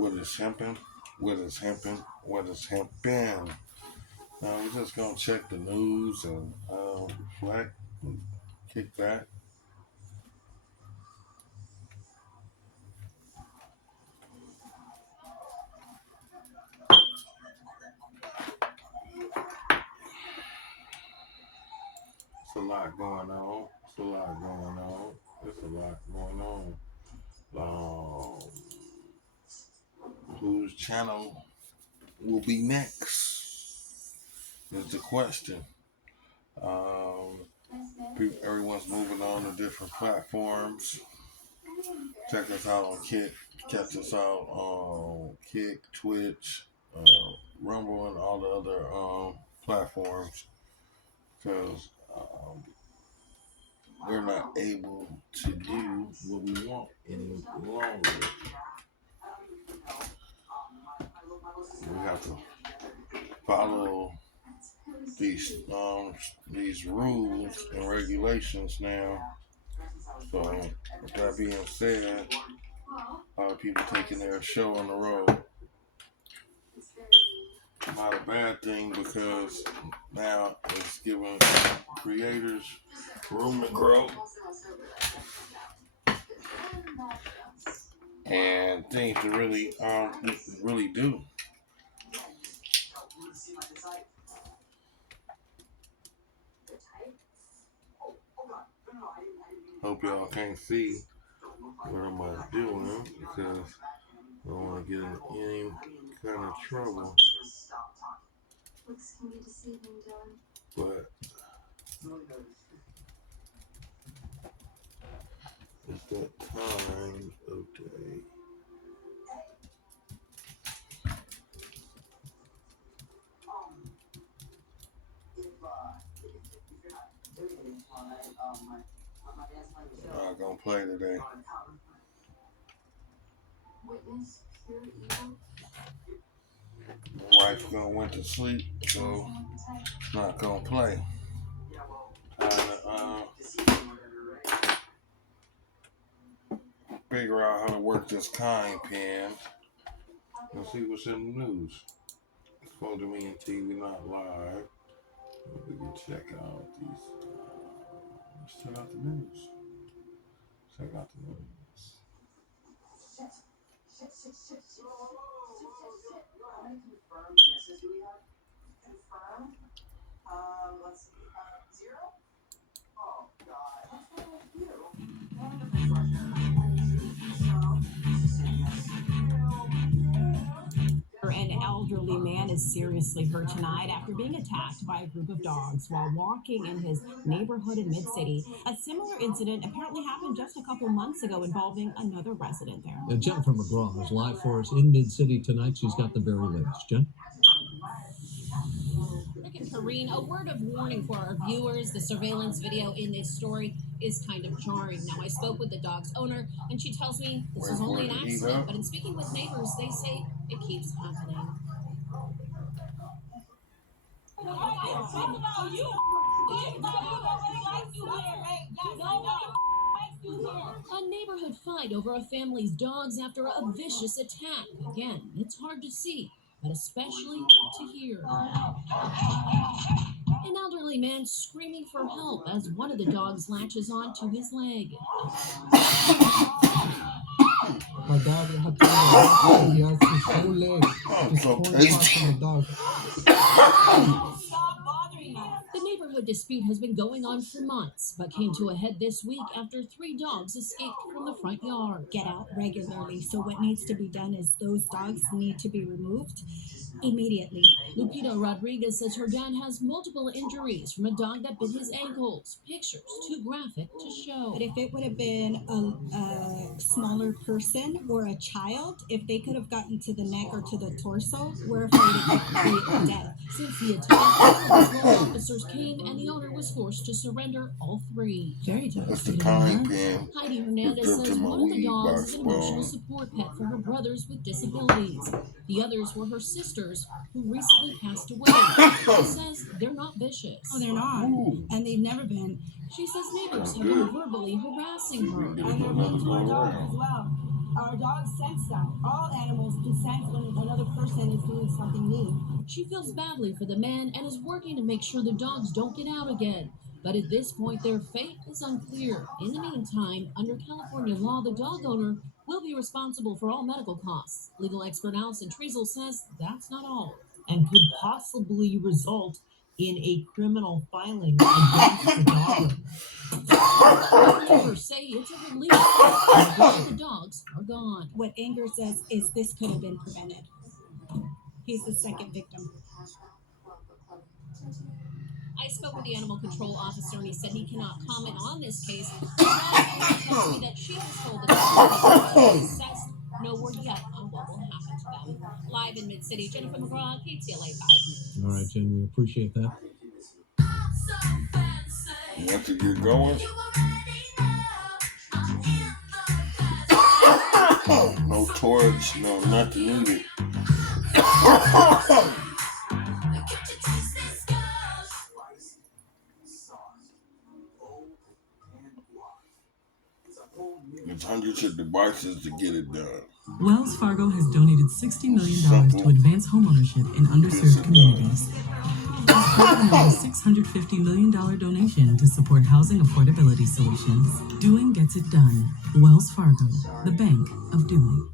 What is hemping? What is hemping? What is hemping? We're just gonna check the news and reflect and kick back. It's a lot going on. It's a lot going on. It's a lot going on. Whose channel will be next? Is the question. Um, Everyone's moving on to different platforms. Check us out on Kick. Catch us out on Kick, Twitch, Rumble, and all the other platforms. Because we're not able to do what we want any longer. We have to follow these rules and regulations now. So with that being said, a lot of people taking their show on the road. Not a bad thing because now it's giving creators room to grow and things to really do. Hope y'all can't see what I'm doing because I don't want to get in any kind of trouble. But it's that time of day. I'm not gonna play today. My wife's gonna went to sleep, so not gonna play. Figure out how to work this kind pen and see what's in the news. It's Foldem and TV not live. We can check out these. Let's check out the news. Check out the news. Confirm. Let's see. 0. Oh God. An elderly man is seriously hurt tonight after being attacked by a group of dogs while walking in his neighborhood in Mid-City. A similar incident apparently happened just a couple months ago involving another resident there. Jennifer McGraw is live for us in Mid-City tonight. She's got the very latest. Jen? Rick and Karine, a word of warning for our viewers. The surveillance video in this story is kind of jarring. Now, I spoke with the dog's owner, and she tells me this is only an accident, but in speaking with neighbors, they say it keeps happening. A neighborhood fight over a family's dogs after a vicious attack. Again, it's hard to see, but especially to hear. An elderly man screaming for help as one of the dogs latches onto his leg. My dog had to he has his whole leg. It's torn apart from the dog. The neighborhood dispute has been going on for months, but came to a head this week after 3 dogs escaped from the front yard. Get out regularly. So what needs to be done is those dogs need to be removed immediately. Lupita Rodriguez says her dad has multiple injuries from a dog that bit his ankles. Pictures too graphic to show. But if it would have been a smaller person or a child, if they could have gotten to the neck or to the torso, we're afraid it could create death. Since the attack, officers came and the owner was forced to surrender all 3. Very devastating. Heidi Hernandez says one of the dogs is an emotional support pet for her brothers with disabilities. The others were her sisters who recently passed away. She says they're not vicious. Oh, they're not. And they've never been. She says neighbors have been verbally harassing her. And they're mean to our dogs as well. Our dogs sense stuff. All animals can sense when another person is doing something mean. She feels badly for the man and is working to make sure the dogs don't get out again. But at this point, their fate is unclear. In the meantime, under California law, the dog owner will be responsible for all medical costs. Legal expert Allison Treasel says that's not all. and could possibly result in a criminal filing against the dog. Caregivers say it's a relief. The dogs are gone. What angers us is this could have been prevented. He's the second victim. I spoke with the animal control officer and he said he cannot comment on this case. Tells me that she was told the dog was assessed. No word yet on what will happen to them. Live in Mid-City, Jennifer McGraw, KTLA 5 News. All right, Jen, we appreciate that. You have to get going. No torch, no nothing needed. There's hundreds of devices to get it done. Wells Fargo has donated $60 million to advance homeownership in underserved communities. As part of another $650 million donation to support housing affordability solutions, Doing gets it done. Wells Fargo, the bank of doing.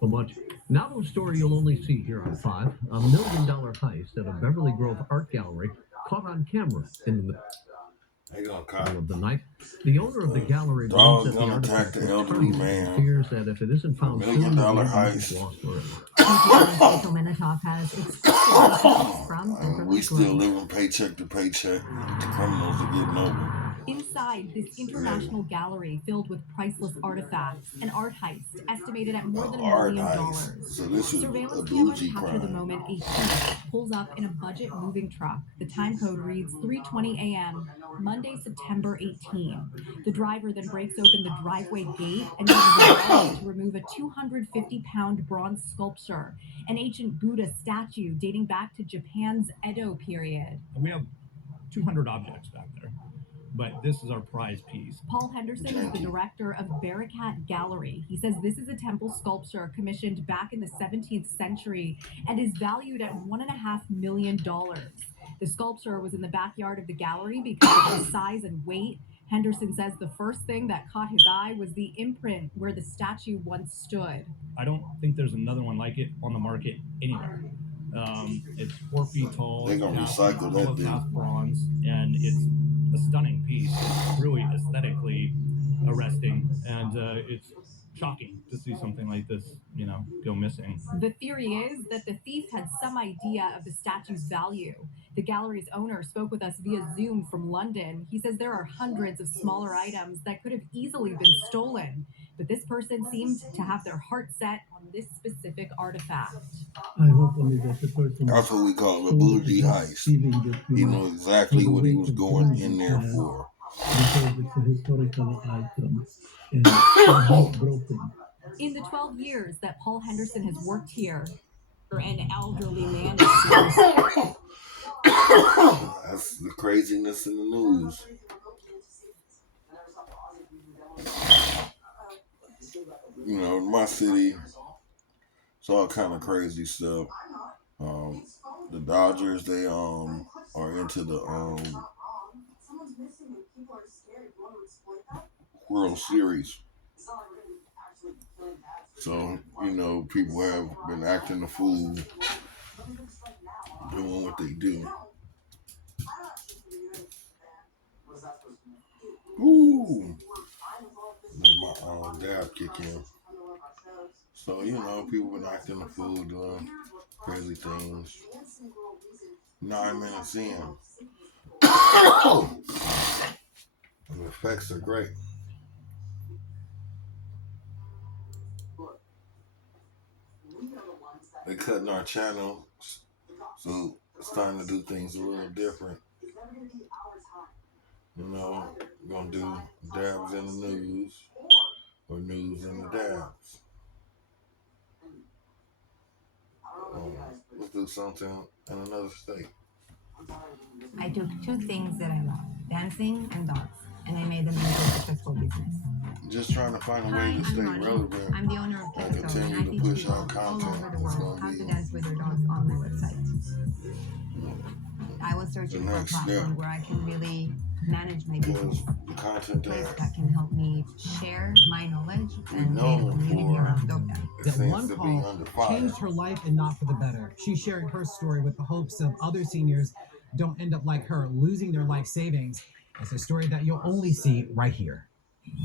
So much. Now to a story you'll only see here on 5. A $1 million heist at a Beverly Grove art gallery caught on camera in the middle of the night. The owner of the gallery believes that the artifact was targeted. Fears that if it isn't found soon, $1 million the heist. is lost forever. We still living paycheck to paycheck. The criminals are getting over. Inside this international gallery filled with priceless artifacts, an art heist estimated at more than $1 million. So this was a Surveillance cameras bougie capture the crime. moment a thief pulls up in a budget moving truck. The time code reads 3:20 a.m. Monday, September 18. The driver then breaks open the driveway gate and uses a rod to remove a 250-pound bronze sculpture, an ancient Buddha statue dating back to Japan's Edo period. We have 200 objects back there, but this is our prize piece. Paul Henderson is the director of Barakat Gallery. He says this is a temple sculpture commissioned back in the 17th century and is valued at $1.5 million. The sculpture was in the backyard of the gallery because of its size and weight. Henderson says the first thing that caught his eye was the imprint where the statue once stood. I don't think there's another one like it on the market anywhere. It's 4 feet tall. They're gonna recycle that thing. Half bronze, and it's a stunning piece. It's really aesthetically arresting, and it's shocking to see something like this, go missing. The theory is that the thief had some idea of the statue's value. The gallery's owner spoke with us via Zoom from London. He says there are hundreds of smaller items that could have easily been stolen, but this person seemed to have their heart set on this specific artifact. I hope only that the person. That's what we call a bougie heist. He knew exactly what he was going in there for. Because it's a historical item and it's broken. In the 12 years that Paul Henderson has worked here, an elderly man is seriously. That's the craziness in the news. In my city, it's all kind of crazy stuff. The Dodgers, they are into the World Series. So, people have been acting a fool, doing what they do. Ooh. Let my dab kick in. So, people been acting a fool, doing crazy things. 9 minutes in. And the effects are great. They cutting our channel, so it's time to do things a little different. We're gonna do dabs in the news or news in the dabs. Let's do something in another state. I took two things that I love, dancing and dogs, and I made them into a successful business. Just trying to find a way to stay relevant. I'm the owner of and Capital, and I continue to teach push people out all content. over the world how to dance with their dogs on my website. I was searching for a platform where I can really manage my business. The content A place that can help me share my knowledge and create a known community for around dog dancing. That one call changed her life and not for the better. She shared her story with the hopes of other seniors don't end up like her, losing their life savings. It's a story that you'll only see right here.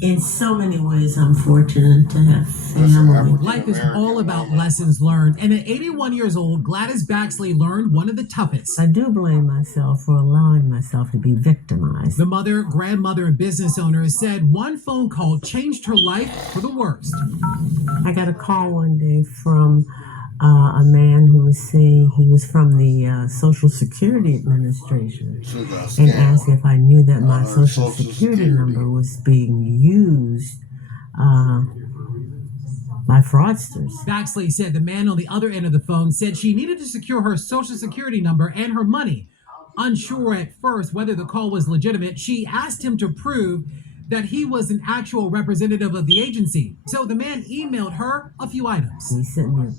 In so many ways, I'm fortunate to have family. Life is all about lessons learned. And at 81 years old, Gladys Baxley learned one of the toughest. I do blame myself for allowing myself to be victimized. The mother, grandmother, and business owner said one phone call changed her life for the worst. I got a call one day from a man who was saying he was from the Social Security Administration and asked if I knew that my Social Security number was being used by fraudsters. Baxley said the man on the other end of the phone said she needed to secure her Social Security number and her money. Unsure at first whether the call was legitimate, she asked him to prove that he was an actual representative of the agency. So the man emailed her a few items. He sent me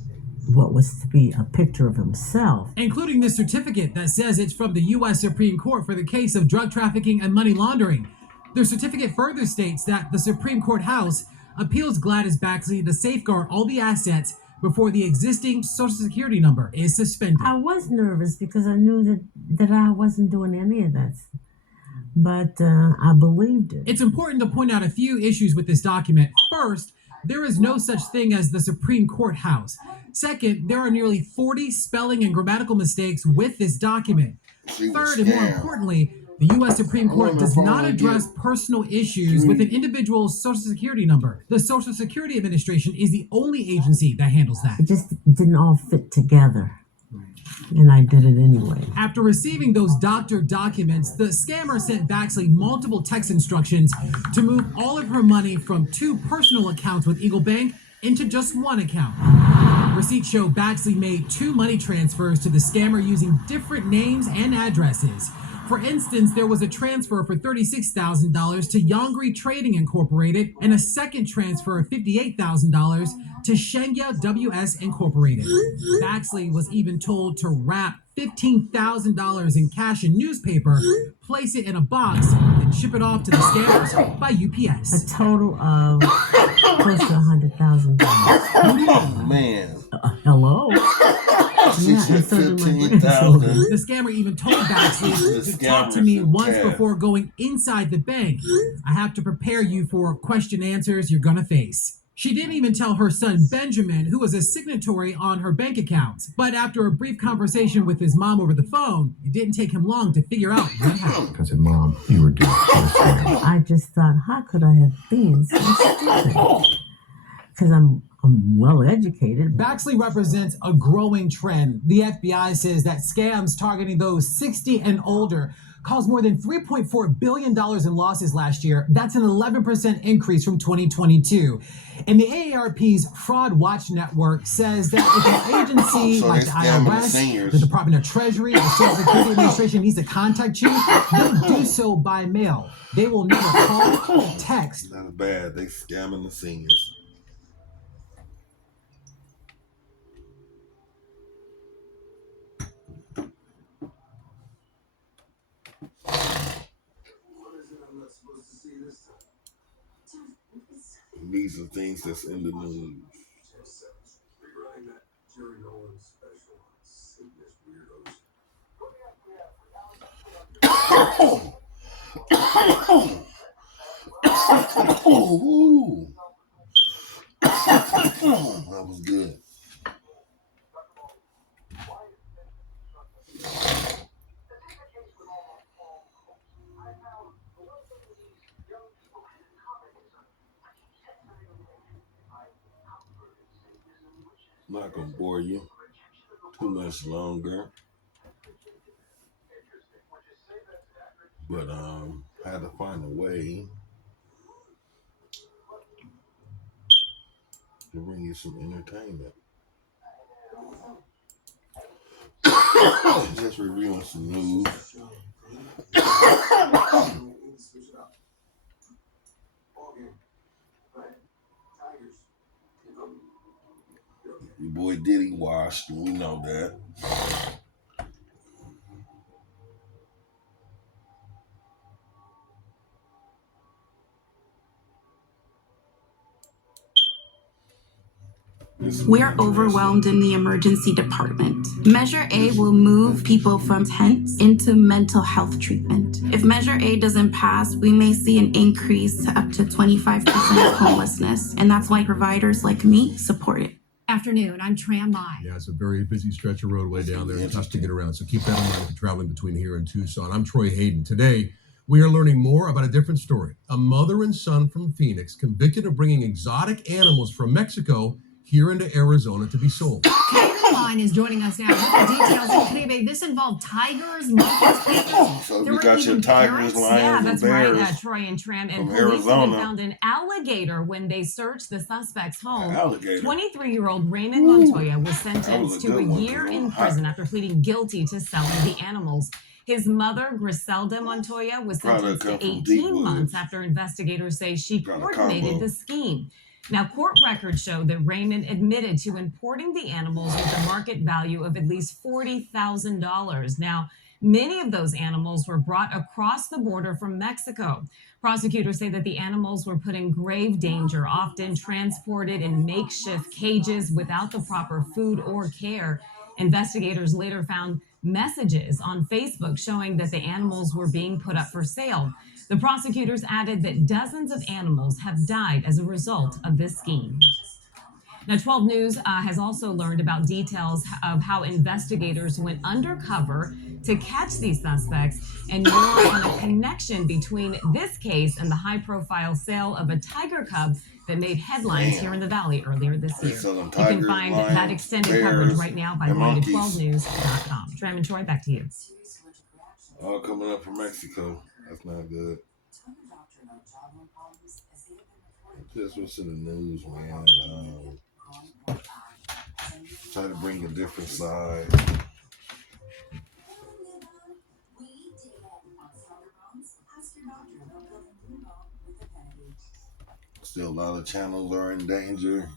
what was to be a picture of himself, including this certificate that says it's from the U.S. Supreme Court for the case of drug trafficking and money laundering. The certificate further states that the Supreme Court House appeals Gladys Baxley to safeguard all the assets before the existing Social Security number is suspended. I was nervous because I knew that I wasn't doing any of that. But I believed it. It's important to point out a few issues with this document. First, there is no such thing as the Supreme Court House. Second, there are nearly 40 spelling and grammatical mistakes with this document. Third, and more importantly, the U.S. Supreme Court does not address personal issues with an individual's Social Security number. The Social Security Administration is the only agency that handles that. It just didn't all fit together. And I did it anyway. After receiving those doctored documents, the scammer sent Baxley multiple text instructions to move all of her money from two personal accounts with Eagle Bank into just one account. Receipts show Baxley made two money transfers to the scammer using different names and addresses. For instance, there was a transfer for $36,000 to Yongri Trading Incorporated and a second transfer of $58,000 to Shengya WS Incorporated. Baxley was even told to wrap $15,000 in cash and newspaper, place it in a box, and ship it off to the scammers by UPS. A total of close to $100,000. Oh, man. Hello? She said 15,000. The scammer even told Baxley to talk to me once before going inside the bank. I have to prepare you for question answers you're gonna face. She didn't even tell her son Benjamin, who was a signatory on her bank accounts. But after a brief conversation with his mom over the phone, it didn't take him long to figure out what happened. I said, Mom, you were doing this. I just thought, how could I have been so stupid? Because I'm well educated. Baxley represents a growing trend. The FBI says that scams targeting those 60 and older caused more than $3.4 billion in losses last year. That's an 11% increase from 2022. And the AARP's Fraud Watch Network says that if an agency like the IRS, the Department of Treasury, the Social Security Administration needs to contact you, they'll do so by mail. They will never call or text. Not bad. They scamming the seniors. These are things that's in the news. That was good. I'm not gonna bore you too much longer, but I had to find a way to bring you some entertainment. Just reviewing some news. Your boy Diddy washed, we know that. We're overwhelmed in the emergency department. Measure A will move people from tents into mental health treatment. If Measure A doesn't pass, we may see an increase to up to 25% of homelessness, and that's why providers like me support it. Afternoon, I'm Tram Mai. Yeah, it's a very busy stretch of roadway down there, tough to get around. So keep that in mind if you're traveling between here and Tucson. I'm Troy Hayden. Today, we are learning more about a different story. A mother and son from Phoenix convicted of bringing exotic animals from Mexico here into Arizona to be sold. Line is joining us now with the details. And this involved tigers, monkeys, so we got your tigers, lions, yeah, that's and bears right, Troy and Tram. And police Arizona. even found an alligator when they searched the suspect's home. 23-year-old Raymond Montoya was sentenced to a year in prison after pleading guilty to selling the animals. His mother, Griselda Montoya, was sentenced to 18 months after investigators say she coordinated the scheme. Now, court records show that Raymond admitted to importing the animals with a market value of at least $40,000. Now, many of those animals were brought across the border from Mexico. Prosecutors say that the animals were put in grave danger, often transported in makeshift cages without the proper food or care. Investigators later found messages on Facebook showing that the animals were being put up for sale. The prosecutors added that dozens of animals have died as a result of this scheme. Now, 12 News has also learned about details of how investigators went undercover to catch these suspects and more on a connection between this case and the high-profile sale of a tiger cub that made headlines here in the Valley earlier this year. You can find that extended coverage right now by going to 12news.com. Tram and Troy, back to you. All coming up from Mexico. That's not good. Just what's in the news, man. Try to bring a different side. Still, a lot of channels are in danger.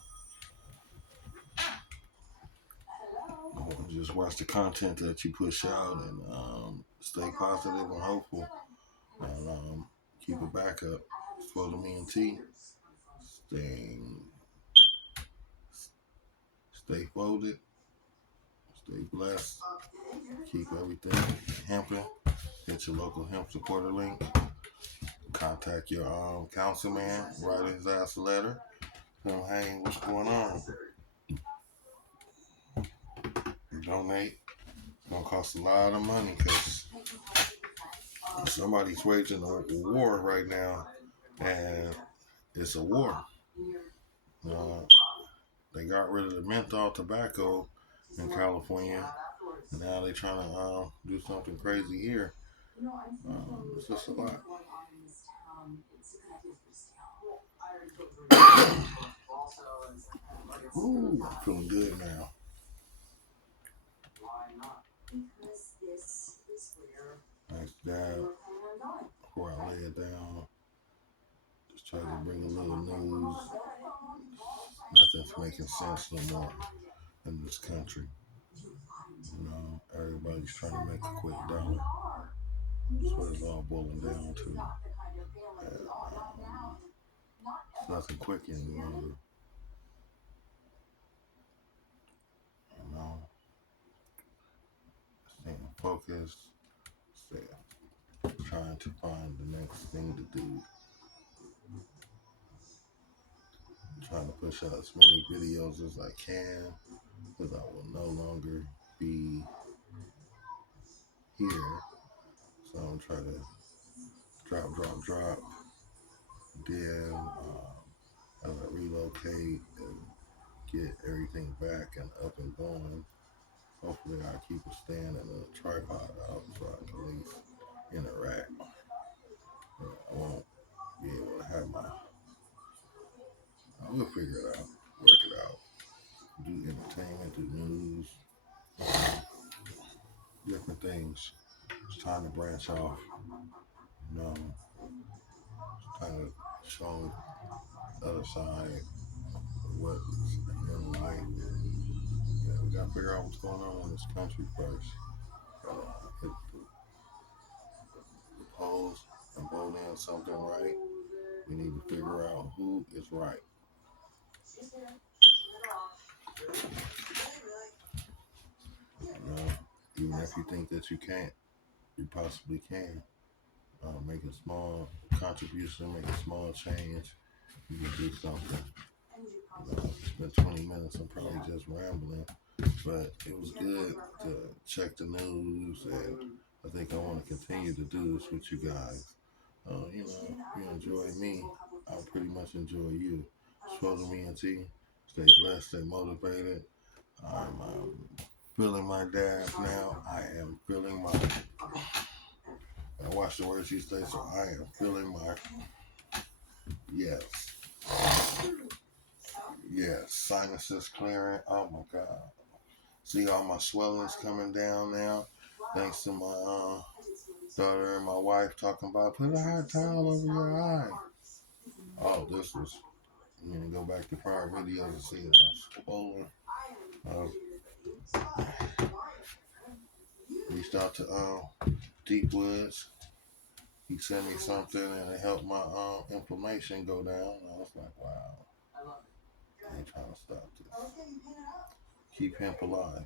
Just watch the content that you push out and stay positive and hopeful. And keep a backup. Foldem ENT. Stay folded. Stay blessed. Keep everything hemping. Hit your local hemp supporter link. Contact your councilman. Write his ass a letter. Tell him, hey, what's going on? Donate. It's going to cost a lot of money because somebody's waging a war right now. And it's a war. They got rid of the menthol tobacco in California. And now they're trying to do something crazy here. It's just a lot. Ooh, I'm feeling good now. Nice dab. Before I lay it down, just try to bring a little news. Nothing's making sense no more in this country. You know, everybody's trying to make a quick dollar. That's what it's all boiling down to. And, it's nothing quick anymore. You know, staying focused, trying to find the next thing to do. Trying to push out as many videos as I can because I will no longer be here. So I'm trying to drop. Then as I relocate and get everything back and up and going, hopefully I keep a stand and a tripod out so I can at least interact. I won't be able to have I will figure it out, work it out, do entertainment, do news. different things. It's time to branch off. You know, it's time to show the other side what like. Yeah, we gotta figure out what's going on in this country first. Hit the polls and vote in something right. We need to figure out who is right. You know, even if you think that you can't, you possibly can. Make a small contribution, make a small change. You can do something. It's been 20 minutes. I'm probably just rambling, but it was good to check the news, and I think I want to continue to do this with you guys. You know, you enjoy me, I pretty much enjoy you. Foldem ENT. Stay blessed, stay motivated. I'm feeling my dad now. I am feeling my. And watch the words you say. So I am feeling my. Yes. Yes. Sinuses clearing. Oh my God. See all my swelling's coming down now. Thanks to my daughter and my wife talking about put a hot towel over your eye. Oh, this was. I'm gonna go back to prior videos and see how swollen. Reached out to Deep Woods. He sent me something and it helped my inflammation go down. I was like, wow, I ain't trying to stop this. Keep hemp alive.